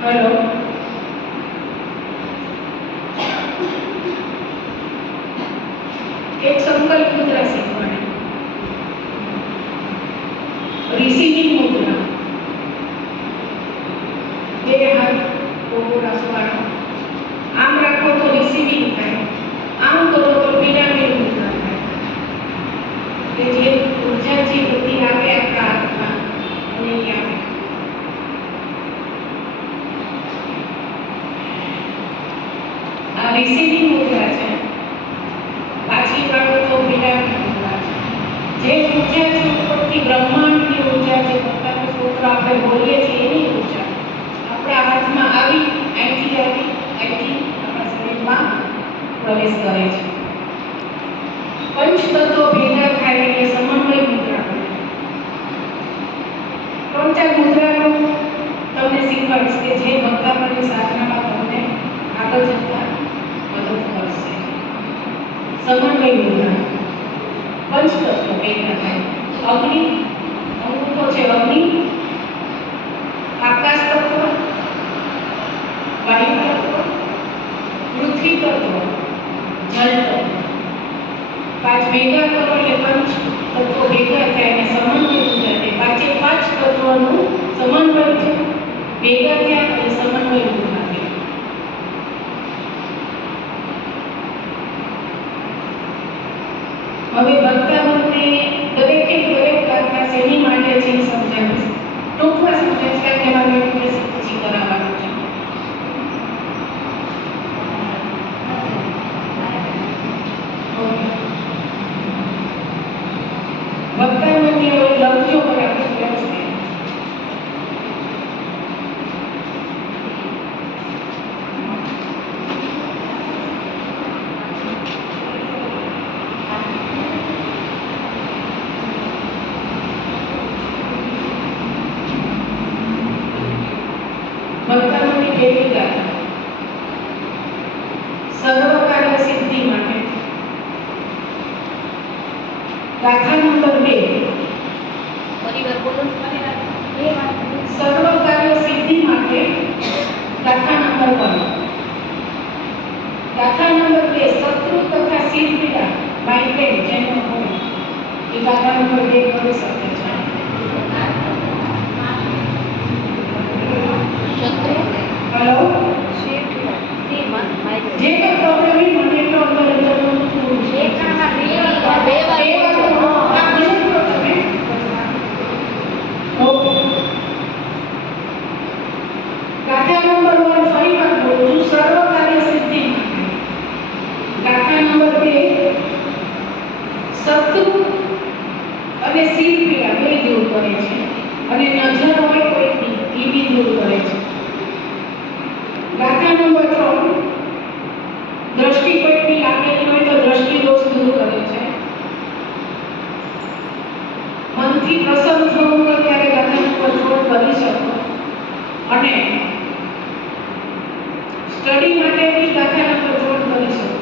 Hello एक संकल्प मुद्रा सीखवाड़ी रिसीविंग मुद्रा બે હાથ ऊपर રાખવાનો આમ રાખો તો રિસીવિંગ થાય આમ કરો તો પિરામિડ મુદ્રા થાય કે જે ઊર્જા જે બધી આવે આપણા હાથમાં અને એ આવે આ રિસીવિંગ મુદ્રા છે પાછી કાઢો તો પિરામિડ મુદ્રા છે જે ઊર્જા છે ઉપરથી બ્રહ્માંડની ઊર્જા છે પોતાનું સૂત્ર આપણે બોલીએ છીએ એની ઊર્જા આપણા હાથમાં આવી અહીંથી આપણા શરીરમાં પ્રવેશ કરે છે પંચતત્વો ભેગા થાય એટલે સમન્વય મુદ્રા બને ત્રણ ચાર મુદ્રાઓ તમને શીખવાડીશ કે જે ભક્તામણી સાધનામાં તમને આગળ જતા મદદ કરશે સમન્વય મુદ્રા પંચતત્વો ભેગા થાય અગ્નિ અંગૂઠો છે અગ્નિ આકાશ તત્વ વાયુ તત્વ પૃથ્વી તત્વ જલ તત્વ પાંચ ભેગા કરો એટલે પંચ તત્વો ભેગા થાય અને સમન્વય મુદ્રા પાંચે પાંચ તત્વોનું સમન્વય ભેગા થયા એટલે સમન્વય મુદ્રા હવે ભક્તાઓને દરેકે દરેક ગાથા શેની માટે છે સમજાવીશ ટૂંકમાં સમજાવીશ કારણ કે મારે પછી કરાવવાનું છે ભક્તાઓને લખ્યો પર આપણે વ્યવસ્થિત ભક્તાઓની કેવી ગાથા સર્વ કાર્ય સિદ્ધિ માટે ગાથા નંબર 2 પરિવાર બોલો સર્વ કાર્ય સિદ્ધિ માટે ગાથા નંબર 1 ગાથા નંબર 2 શત્રુ તથા શિર પીડા માઇગ્રેન જેનો હોય એ ગાથા નંબર 2 કરી શકે છે हेलो जे तो प्रॉब्लम ही મને તો અંદર અંદરનું એક આમાં બે વાર આ મને તો તમે ઓકે ગાથા નંબર 1 ફરી વાર બોલું છું સર્વ કાર્ય સિદ્ધિ ગાથા નંબર 2 શત્રુ અને શિર પીડા બે દૂર કરે છે અને નજર હોય કોઈની એ બી દૂર કરે છે ગાથા નંબર 3 દ્રષ્ટિ કોઈની લાગેલી હોય તો દ્રષ્ટિ દોષ દૂર કરે છે મનથી પ્રસન્ન થવું હોય ત્યારે ગાથા નંબર 3 કરી શકો અને સ્ટડી માટે બી ગાથા નંબર 3 કરી શકો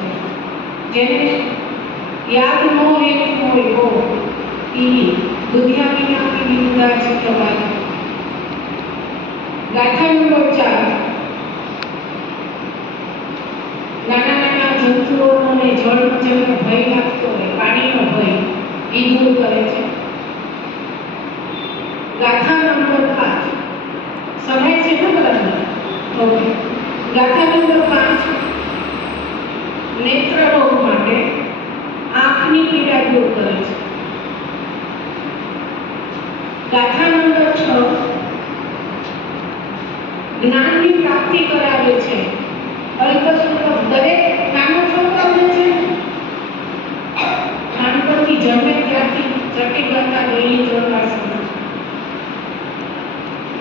જેને યાદ ન હોય હો ઈ દુનિયા વિના કી નિંદા ચિત્તવાય ગાથા નંબર 4 નાના નાના જંતુઓને જળનો જેનો ભય લાગતો હોય પાણીનો ભય એ દૂર કરે છે ગાથા નંબર 5 સમય છે ને બરાબર ઓકે ગાથા નંબર 5 નેત્ર રોગ માટે આંખની પીડા દૂર કરે છે ગાથા નંબર 6 જ્ઞાનની પ્રાપ્તિ કરાવે છે દરેક નાનો છોકરાઓને છે નાનપણથી જન્મે ત્યારથી ચટી ગાતા ડેલી 3 વાર સમજ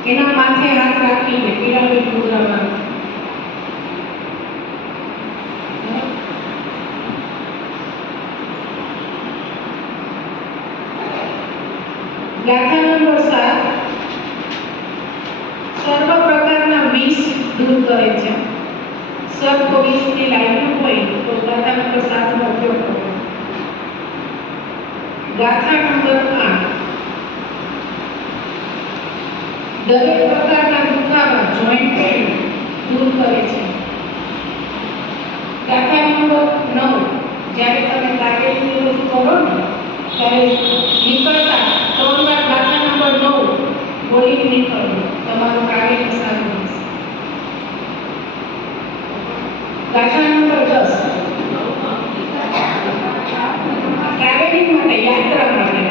એના માથે હાથ રાખીને પિરામિડ મુદ્રામાં ગાથા નંબર 7 સર્વ પ્રકારના વિષ દૂર કરે છે સર્પ વિષની લાઈનો હોય તો ગાથા નંબર 7 નો ઉપયોગ કરો ગાથા નંબર 8 દરેક પ્રકારના દુખાવા જોઈન્ટ પેઇન દૂર કરે છે. ગાથા નંબર 9, જ્યારે તમે ટ્રાવેલિંગ બધું કરો ને ત્યારે નીકળતા 3 વાર ગાથા નંબર 9 બોલીને નીકળવું, તમારું ટ્રાવેલિંગ સારું રહેશે. ગાથા નંબર 10, ટ્રાવેલિંગ માટે, યાત્રા માટે.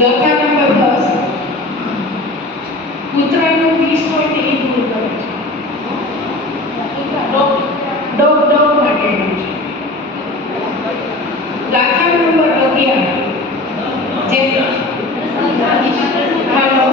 ગાથા નંબર 10, કૂતરાનું વિષ હોય તે દૂર કરે છે. ડોગ માટેનું છે. ગાથા નંબર 11, જે હાલો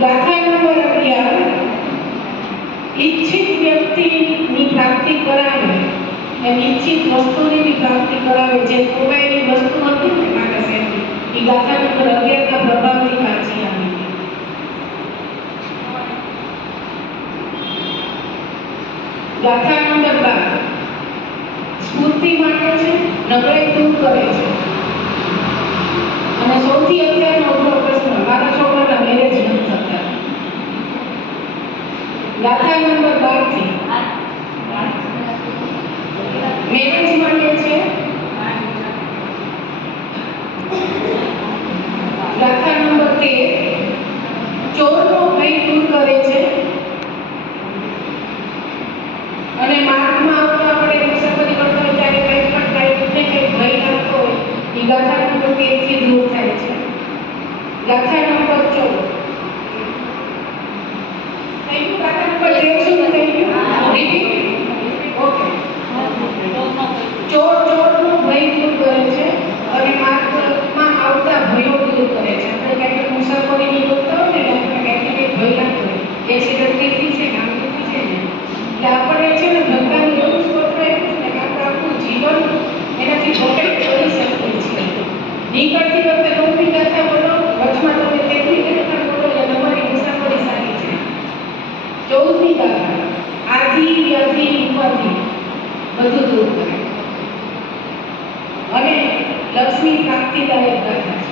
ગાથા નંબર 11, ઈચ્છિત વ્યક્તિની પ્રાપ્તિ કરાવે, એમ ઈચ્છિત વસ્તુની પ્રાપ્તિ કરાવે. જે ખોવાયેલી વસ્તુ હતી ને મારા સાહેબ, એ ગાથા નંબર 11 ના પ્રભાવથી પાછી આવી. ગાથા નંબર 12, સ્ફૂર્તિ માટે છે, નબળાઈ દૂર કરે છે. અને સૌથી અત્યારનો ઉભો પ્રશ્ન, મારા છોકરાના મેરેજ નથી થતા. ગાથા નંબર 12 થી મેરેજ માટે છે. ગાથા નંબર 13, ચોરનો ભય દૂર કરે છે. અને માર્ગમાં આવતા આપણે મુસાફરી કરતા હોય ત્યારે કંઈ પણ ટાઈપને કંઈ ભય લાગતો હોય એ ગાથા નંબર 13 થી દૂર થાય છે. ગાથા નંબર 14, ગાથા નંબર 13 શું થઈ ગયું? રિપીટ. ઓકે. ચોરનો ભય દૂર કરે છે અને માર્ગમાં આવતા ભયો દૂર કરે છે. આપણે ક્યાંક મુસાફરી નીકળતા હોય ને આપણે ક્યાંક ભય લાગતો હોય, એક્સિડન્ટ થઈ છે ને આમ થઈ છે ને, એટલે આપણે છે ને ભગવાનનું એવું સ્તોત્ર એવું છે કે આપણે આપણું જીવન એનાથી પ્રોટેક્ટ કરી શકીએ છીએ. નીકળતી વખતે નોકરી ગાથા બોલો, વચમાં તમે તેટલી ગાથા બોલો એટલે તમારી મુસાફરી સારી છે. 14મી ગાથા, આધિ વ્યાધિ ઉપાધિ બધું દૂર કરે અને લક્ષ્મી પ્રાપ્તિદાયક ગાથા છે.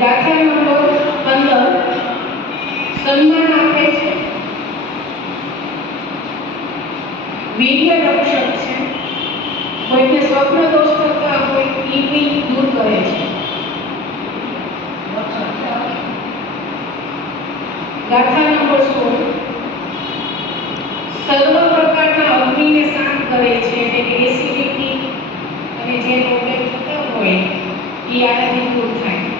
ગાથા નંબર 15, સન્માન આપે છે, વીર્ય રક્ષક છે, કોઈને સ્વપ્ન દોષ થતા હોય એ બી દૂર કરે છે. ગાથા નંબર 16, સર્વ પ્રકારના અગ્નિને શાંત કરે છે, એટલે કે એસિડિટી અને જે પ્રોબ્લેમ થતા હોય એ આનાથી દૂર થાય.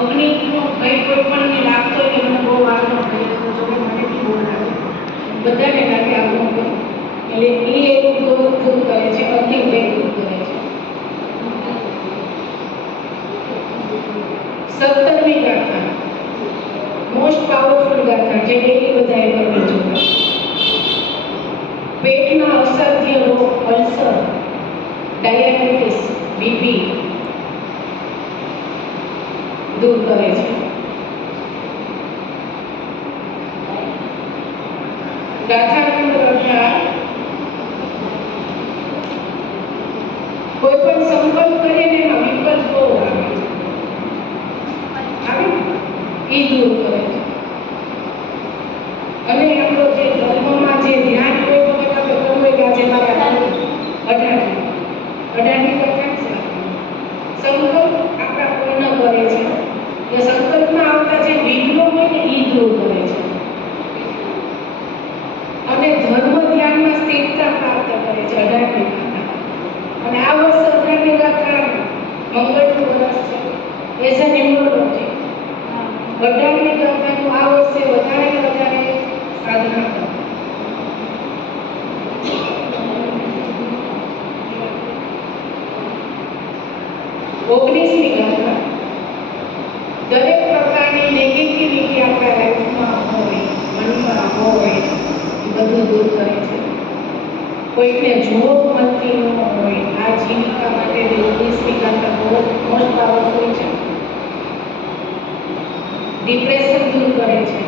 અગ્નિનો ભય કોઈ પણને લાગતો હોય કે મને બહુ આગનો ભય થતો જો મનેથી બહુ લાગે, બધાને લાગે આગનો ભય, એટલે એ એવું દૂર કરે છે, અગ્નિ ભય દૂર કરે છે. 17મી ગાથા, મોસ્ટ પાવરફુલ ગાથા, જે ડેલી બધાએ કરવી જોઈએ. પેટના અસાધ્ય રોગ, અલ્સર, ડાયાબિટીસ, બીપી દૂર કરે છે. ગાથા નંબર 18, કોઈ પણ સંકલ્પ કરીએ ને એનો વિકલ્પ બહુ આવે એ દૂર કરે છે. અને આપણો જે ધર્મમાં જે ધ્યાન કોઈ વખત આપણે કરવું હોય કે આજે મારે 18મી ગાથા છે, સંકલ્પ આપણા પૂર્ણ કરે છે. એ સંકલ્પમાં આવતા જે વિઘ્નો હોય ને એ દૂર કરે છે અને ધર્મ ધ્યાનમાં સ્થિરતા પ્રાપ્ત કરે છે. 18મી ગાથા. અને આ વર્ષે 18મી ગાથા મંગળનું વર્ષ છે. એઝ એન ન્યુમરોલોજી 18મી ગાથાનું આ વર્ષે વધારે સાધના કરો. ઓગણીસમી ગાથા, દરેક પ્રકારની નેગેટિવિટી આપણા લાઈફમાં હોય, મનમાં હોય, એ બધું દૂર કરે છે. કોઈને જોબ મળતી ન હોય, આ જીવિકા માટે 19મી ગાથા બહુ મોસ્ટ ડિપ્રેશન દૂર કરે છે.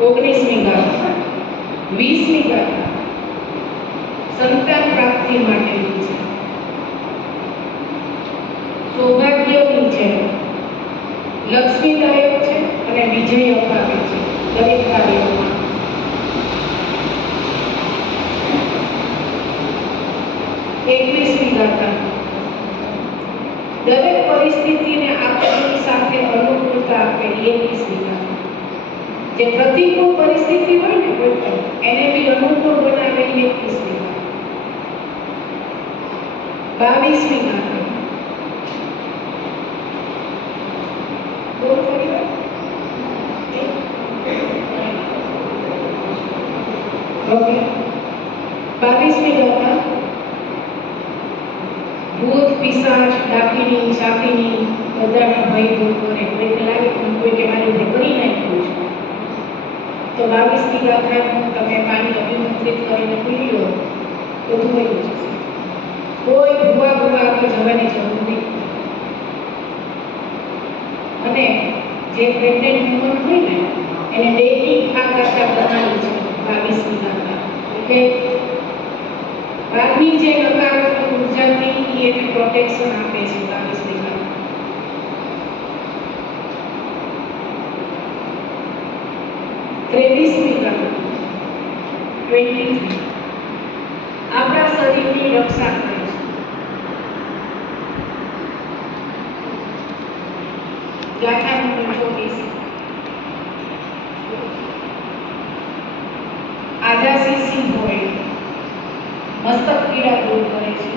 19મી ગાથા. 20મી ગાથા સંતાન પ્રાપ્તિ માટેની છે. સૌભાગ્યની છે, લક્ષ્મીદાયક છે અને વિજય અપાવે છે દરેક કાર્યોમાં. એકવીસમી ગાથા. દરેક પરિસ્થિતિને આપણી સાથે અનુકૂળતા આપે. 21મી ગાથા. જે પ્રતિકૂળ પરિસ્થિતિ હોય ને કોઈ પણ એને બી અનુકૂળ બનાવે. 21મી ગાથા. 22મી ગાથા. ઓકે. 22મી ગાથા. ભૂત, પિશાચ, ડાકીની, ચાકીની બધાના ભય દૂર કરે. કોઈને લાગે કે કોઈને મારી ઉપર કરી નાખ્યું છે તો 22મી ગાથાનું તમે પાણી અભિમંત્રિત કરીને પી લો તો ધોવાઈ જશે. કોઈ ભૂવા આગળ જવાની જરૂર નહીં. અને જે પ્રેગ્નેન્ટ વુમન હોય ને એને ડેલી આ ગાથા બનાવી છે. 22મી ગાથા એટલે બહારની જે નકારાત્મક ઉર્જાથી એને પ્રોટેક્શન આપે છે. 22મી ગાથા. 23મી ગાથા. 23 આપણા શરીરની રક્ષા કરે છે. ગાથા નંબર 24 આજાસી હોય મસ્તક પીડા દૂર કરે છે.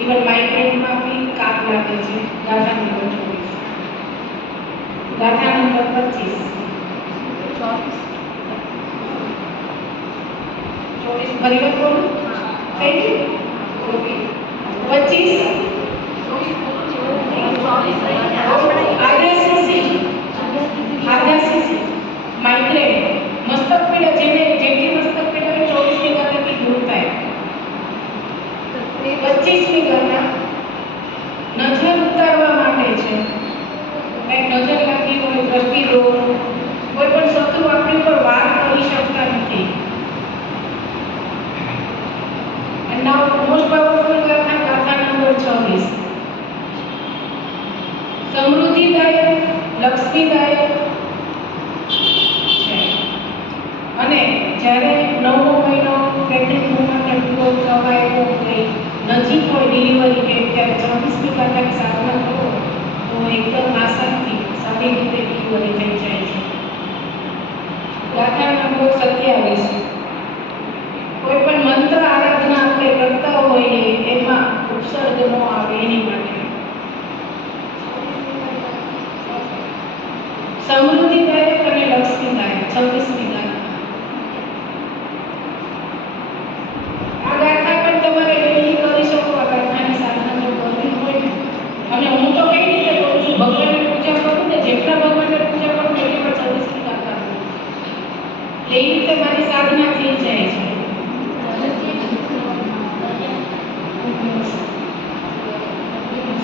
ઇવન માઇગ્રેનમાં બી કાપ લાગે છે. ગાથા નંબર 24. ગાથા નંબર 25. 24 ફરી વાર બોલો. Thank you. ઓકે. 25 આજાસી માઇગ્રેન મસ્તક પીડા જેટલી મસ્તક પીડા હોય 24મી ગાથાથી દૂર થાય. 25મી ગાથા નજર ઉતારવા માટે છે. કંઈક નજર લાગી હોય, દ્રષ્ટિ દોષ, કોઈ પણ શત્રુ આપણી પર વાર કરી શકતા નથી. And now most powerful ગાથા, ગાથા નંબર 26. સમૃદ્ધિદાયક, લક્ષ્મીદાયક છે. અને જ્યારે 9મો મહિનો પ્રેગ્નન્ટ વુમનને પૂરો થવા આવ્યો હોય, નજીક હોય ડિલિવરી ડેટ, ત્યારે 26મી ગાથાની સાધના કરો તો એકદમ આસાનથી સારી રીતે ડિલિવરી થઈ જાય છે. ગાથા નંબર 27. કોઈ પણ મંત્ર આરાધના આપણે કરતા હોઈએ એમાં ઉપસર્ગ ન આવે એની માટે. સમૃદ્ધિદાયક અને લક્ષ્મીદાયક. 26મી ગાથા. આ ગાથા પણ તમારે ડેલી કરી શકો. આ ગાથાની સાધના જો કરવી હોય ને, અને હું તો કઈ રીતે કરું છું, ભગવાનની પૂજા કરું ને, જેટલા ભગવાનની પૂજા કરું એટલી પણ 26મી ગાથા કરું. એ રીતે મારી સાધના થઈ જાય છે.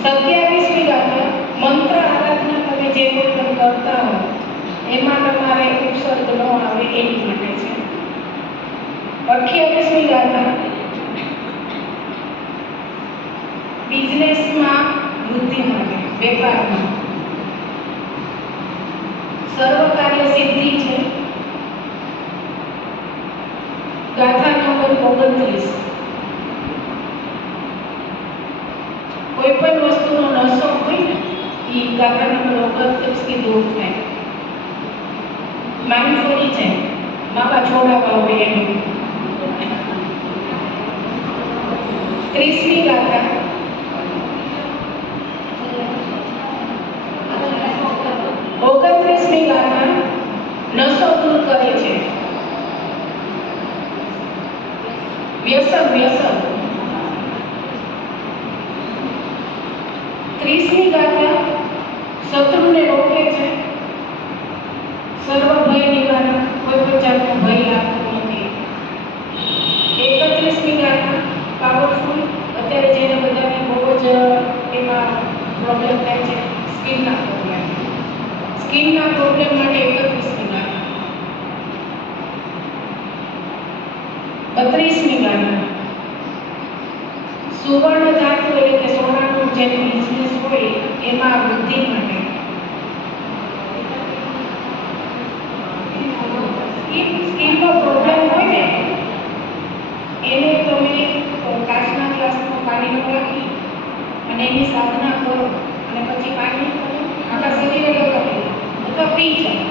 27મી ગાથા. મંત્ર આરાધના તમે જે કોઈ પણ કરતા હો એમાં તમારે ઉપસર્ગ ન આવે એની માટે છે. 28મી ગાથા. બિઝનેસમાં વૃદ્ધિ માટે, વેપારમાં સર્વ કાર્ય સિદ્ધિ છે. ગાથા નંબર 29. કોઈ પણ વસ્તુનો નશો હોય ને એ ગાથા નંબર 29થી દૂર થાય. માની ફોડી જાય, બાબા છોડાવવા હોય એનું. 30મી ગાથા. ઓગણત્રીસમી ગાથા નશો દૂર કરે છે. વ્યસન. 30મી ગાથા શત્રુને રોકે છે. સર્વ ભય નિવારણ, કોઈ પણ જાતનો ભય લાગતો નથી. 31મી ગાથા પાવરફુલ. અત્યારે જેને બધાને બહુ જ એમાં પ્રોબ્લેમ થાય છે, સ્કિનના પ્રોબ્લેમ, સ્કિનના પ્રોબ્લેમ માટે 31મી ગાથા. 32મી ગાથા સુવર્ણ ધાતુ એટલે કે સોનાનું જે બિઝનેસ હોય એમાં વૃદ્ધિ માટે. સ્કિનનો પ્રોબ્લેમ હોય ને એને તમે કાચના ગ્લાસમાં પાણીનો રાખી અને એની સાધના કરો અને પછી પાણી આખા શરીરે લગાવી અથવા પી જાઓ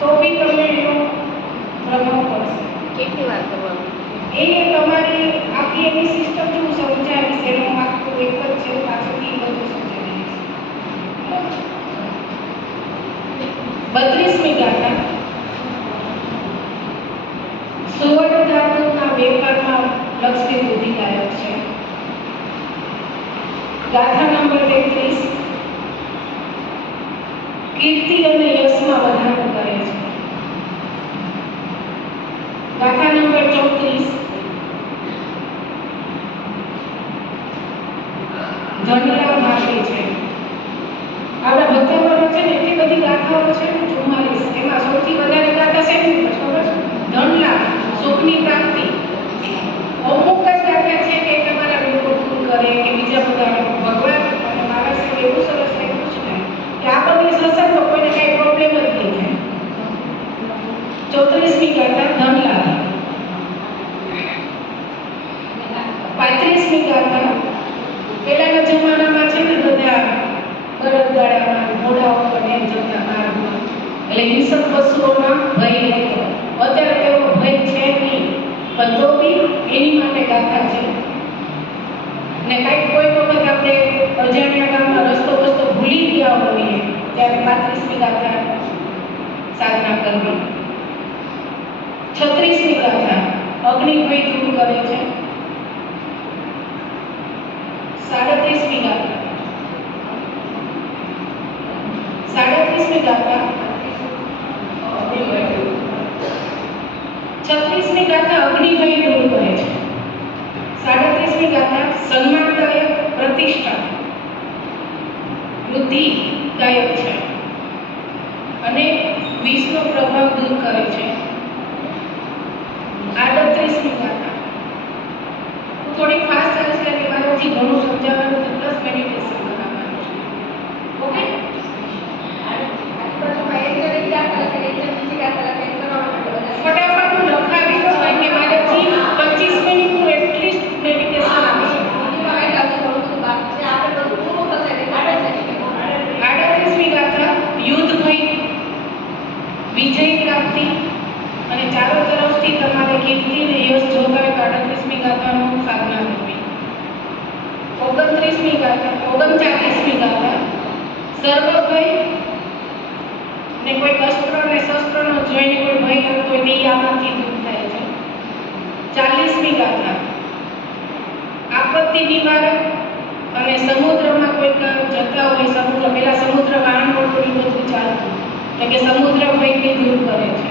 તો બી તમે એનો પ્રભાવ પડશે. કેટલી વાર કરવાનું? એ તમારી આખી એની સિસ્ટમ જો સમજાવીશ એનો આખું એક જ છે પાછળથી બધું સમજાવીશ. 32મી ગાથા સુવર્ણ ધાતુના વેપારમાં લક્ષ્મી વૃદ્ધિદાયક છે. ગાથા નંબર 33 કીર્તિ અને યશમાં વધારો કરે છે. ગાથા નંબર 34 ધનલાભ આપે છે. આપણા ભક્તોમાં છે ને એટલી બધી ગાથાઓ છે ને 44 એમાં સૌથી વધારે ગાથા છે ને ખબર છે? ધનલાભ, સુખની પ્રાપ્તિ. અમુક જ ગાથા છે કે તમારા લોકો દૂર કરે કે બીજા બધા ભગવાન અને મારા સાહેબ એવું સરસ લખ્યું છે ને કે આપણને સત્સંગનો કોઈને કાંઈ પ્રોબ્લેમ જ નહીં થાય. 34મી ગાથા ધનલાભ. 35મી ગાથા પહેલાના જમાનામાં છે ને બધા બળદગાડામાં ઘોડા ઉપર ને જતા માર્ગમાં એટલે હિંસક પશુઓમાં ભય હતો. અત્યારે તેવો ભય છે નહીં પણ તો બી એની માટે ગાથા છે. ને કાંઈક કોઈ વખત આપણે અજાણ્યા ગામમાં રસ્તો ભૂલી ગયા હોઈએ ત્યારે 35મી ગાથા સાધના કરવી. 36મી ગાથા અગ્નિભય દૂર કરે છે. 37મી ગાથા 36મી ગાથા 36મી ગાથા અગ્નિભય દૂર કરે છે. 37મી ગાથા સન્માનદાયક પ્રતિષ્ઠા વૃદ્ધિદાયક છે અને વિષનો પ્રભાવ દૂર કરે છે. 38મી ગાથા થોડી ફાસ્ટ ચાલશે એટલે મારાથી ઘણું સમજાવવાનું છે પ્લસ મેડિટેશન કરાવવાનું છે. ઓકે ફટાફટ હું લખાવી દઉં કારણ કે મારેથી 25 મિનિટનું એટલીસ્ટ મેડિટેશન આવશે. 38મી ગાથા યુદ્ધ ભય વિજય પ્રાપ્તિ અને ચારો તરફથી તમારે કીર્તિ અને યશ જોગાવે તો 38મી ગાથાનું સાધના કરવી. 39મી ગાથા 39મી ગાથા સર્વ ભય ને કોઈ અસ્ત્ર અને શસ્ત્રનો જોઈને કોઈ ભય લાગતો હોય તે આમાંથી દૂર થાય છે. 40મી ગાથા આપત્તિ નિવારક અને સમુદ્રમાં કોઈક જતા હોય સમુદ્ર પહેલા સમુદ્ર વાહન મોટું બધું ચાલતું એટલે કે સમુદ્ર ભયને દૂર કરે છે.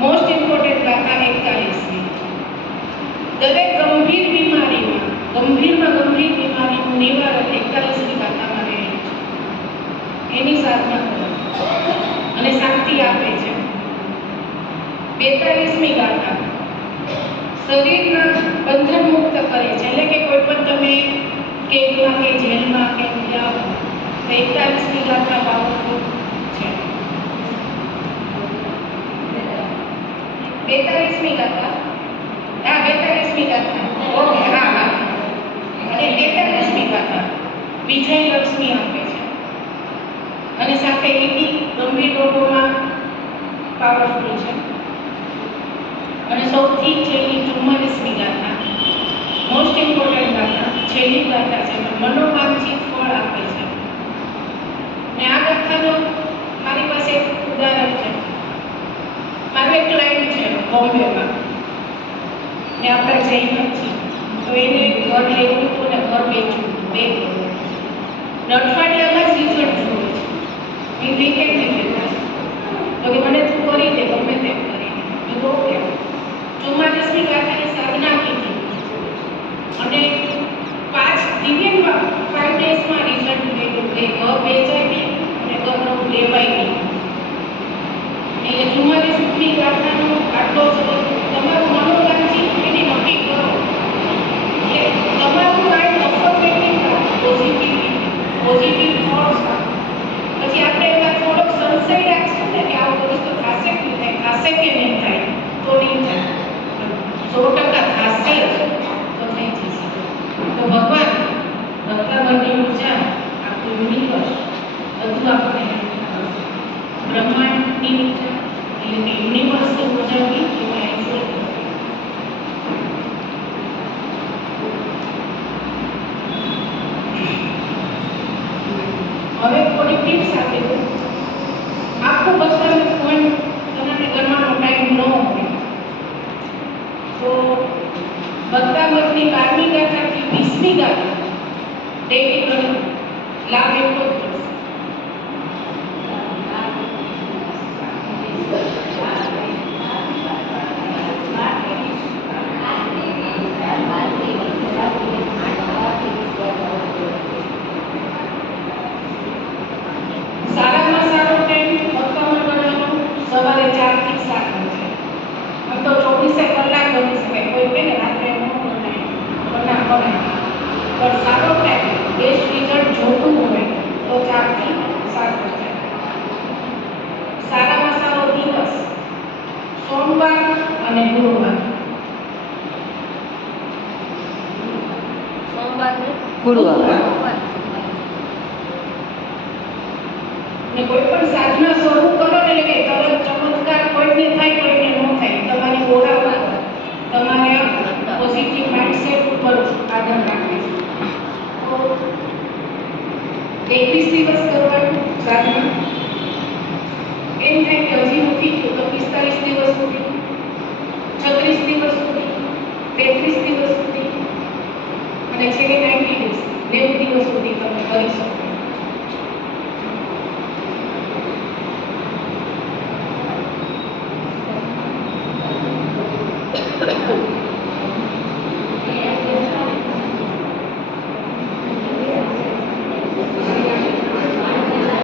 મોસ્ટ ઇમ્પોર્ટન્ટ ગાથા 41મી દરેક ગંભીર બીમારીનું નિવારણ 41મી ગાથામાં રહેલું છે. એની સાધના કરો અને શાંતિ આપે છે. 42મી ગાથા શરીરના બંધન મુક્ત કરે છે એટલે કે કોઈ પણ તમે કેદમાં કે જેલમાં કે ગયા હો તો 41મી ગાથા પાવરફુલ છે. 42મી ગાથા 42મી ગાથા ઓકે હા અને 43મી ગાથા વિજય લક્ષ્મી આપે છે અને સાથે એની ગંભીર રોગોમાં પાવરફુલ છે. અને સૌથી છેલ્લી 44મી ગાથા મોસ્ટ ઇમ્પોર્ટન્ટ ગાથા છેલ્લી ગાથા છે મનોવાંછિત ફળ આપે છે. ને આ ગાથાનો મારી પાસે એક ઉદાહરણ છે. મારું એક ક્લાયન્ટ છે બોમ્બેમાં ને આપણે જઈ નથી તો એને ઘર લેવું હતું ને ઘર વેચવું બે અઠવાડિયામાં જ રિઝલ્ટ જોવે છે. એ વીકેન્ડ લીધેલા તો કે મને તું કરી દે ગમે તેમ કરી દે તો ઓકે. 44મી ગાથાની સાધના કીધી અને 5 ડેઝમાં રિઝલ્ટ મળ્યું કે ઘર વેચાઈ ગયું અને ઘરનો નજરે રાખશે ને કે આવું વસ્તુ થશે કે નહીં થાય, થશે કે નહીં થાય, તો નહીં થાય. 100% થશે જ, તો નહીં થઈ શકે. તો ભગવાન ભક્તમનની ઉર્જા, આખું યુનિવર્સ બધું આપણને બ્રહ્માંડની ઉર્જા એટલે કે યુનિવર્સની ઉર્જાની યુનાઇઝેડ. હવે થોડી ટિપ્સ આપી દઉં. આખું બધાને પોઈન્ટ તમારે કરવાનો ટાઈમ ન હોય તો ભક્તામતની 12મી ગાથાથી 20મી ગાથા ડેલી કરવું, લાભ એટલો જ થશે. સારામાં સારો ટાઈમ ભક્તામત કરવાનો સવારે 4 થી 7 છે. આમ તો 24 કલાક બની શકે, કોઈ કહે ને રાત્રે ન બનાય, પણ સારો ટાઈમ બેસ્ટ રિઝલ્ટ જોતું હોય તો 4 થી 7 છે. સારામાં સારો દિવસ સોમવાર અને ગુરુવાર. ગુરુવાર. ને કોઈ પણ સાધના શરૂ કરો ને એટલે કે તરત ચમત્કાર કોઈને થાય કોઈને ન થાય. તમારી ઓળખ ઉપર, તમારા પોઝિટિવ માઇન્ડસેટ ઉપર આધાર રાખે છે. તો 21 દિવસ કરવાનું સાધના. એમ થાય કે હજી નથી થયું તો 45 દિવસ સુધી, 36 દિવસ સુધી, 33 દિવસ સુધી અને છેલ્લે 90 દિવસ 90 દિવસ સુધી તમે કરી શકો. Thank you.